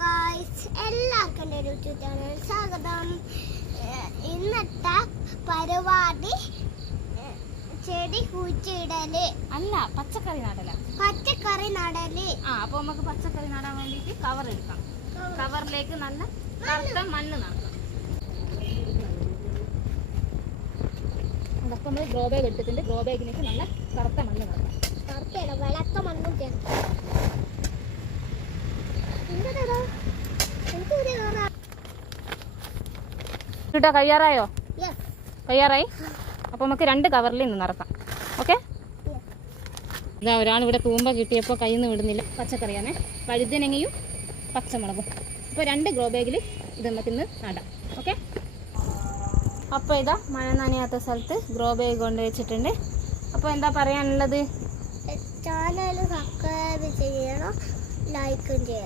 Guys, എല്ലാവർക്കും എൻ്റെ ഒരു യൂട്യൂബ് ചാനൽ സ്വാഗതം. ഇന്നത്തെ പരിപാടി ചെടി കുഴിച്ചിടല് അല്ല, പച്ചക്കറി നടല. അപ്പൊ നമുക്ക് പച്ചക്കറി നടാൻ വേണ്ടിയിട്ട് കവർ എടുക്കാം. കവറിലേക്ക് നല്ല കറുത്ത മണ്ണ് നടക്കാം. അതൊക്കെ നമ്മൾ ഗ്രോ ബാഗ് എടുത്തിട്ടുണ്ട്. ഗ്രോ ബാഗിലേക്ക് നല്ല കറുത്ത മണ്ണ് നടക്കാം. വെളുത്ത മണ്ണും കഴിയാറായോ? കഴിയാറായി. അപ്പൊ നമുക്ക് 2 കവറിൽ നിന്ന് നടക്കാം. ഓക്കെ. ഇതാ ഒരാളിവിടെ തൂമ്പ കിട്ടിയപ്പോൾ കയ്യിൽ നിന്ന് വിടുന്നില്ല. പച്ചക്കറിയാണ്, വഴുതനങ്ങയും പച്ചമുളകും. അപ്പോൾ 2 ഗ്രോ ബാഗിൽ ഇത് നമുക്ക് ഇന്ന് നടാം. ഓക്കെ. അപ്പോൾ ഇതാ മഴ നനയാത്ത സ്ഥലത്ത് ഗ്രോ ബാഗ് കൊണ്ട് വെച്ചിട്ടുണ്ട്. അപ്പോൾ എന്താ പറയാനുള്ളത്? ചാനൽ സബ്സ്ക്രൈബ് ചെയ്യണം, ലൈക്കും ചെയ്യണം.